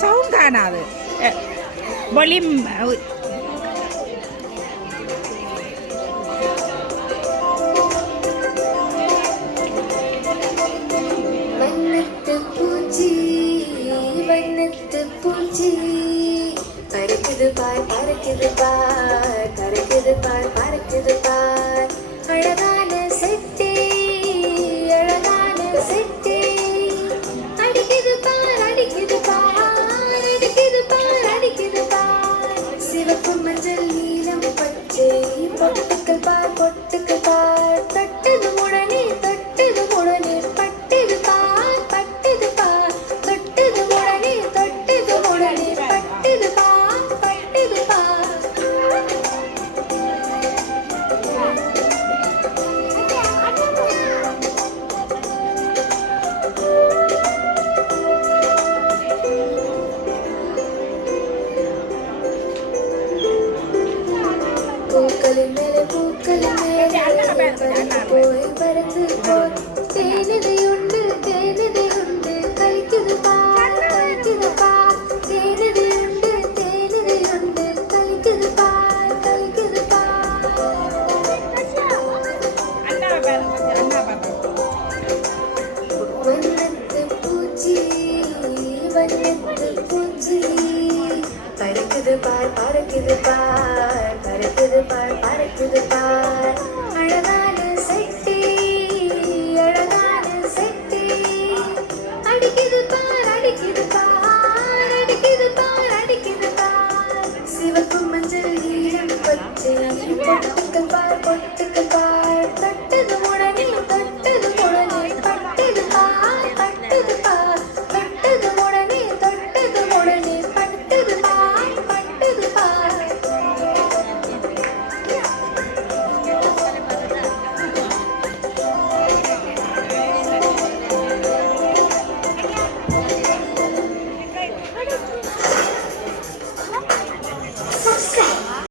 sound தானே அது volume பறக்குது பார் பறக்குது பார் பறக்குது பார் பறக்குது பார் அழகான செட்டே அழகான செட்டே அடிக்குது பார் அடிக்குது பார் அடிக்குது பார் அடிக்குது பார் சிவப்பு மஞ்சள் நீலம் பச்சை பொட்டுக்கள் பார் பொட்டுக்கள் பார் தொட்டது உடனே பட்டது பார் பட்டது பார் தொட்டது உடனே பட்டது பார் பூக்களின் மேலே போய் பறந்து போய் தேனிதை உண்டு கழிக்குது பார் தேனிதை உண்டு கழிக்குது பார் வண்ணத்து பூச்சி பறக்குது பார் பறக்குது பார் பறக்குது பார் பறக்குது பார் அழகான செட்டி அடிக்குது பார் அடிக்குது பார் அடிக்குது பார் அடிக்குது பார் சிவப்பு மஞ்சள் நீலம் பச்சை பொட்டுக்கள் பார் பொட்டுக்கள்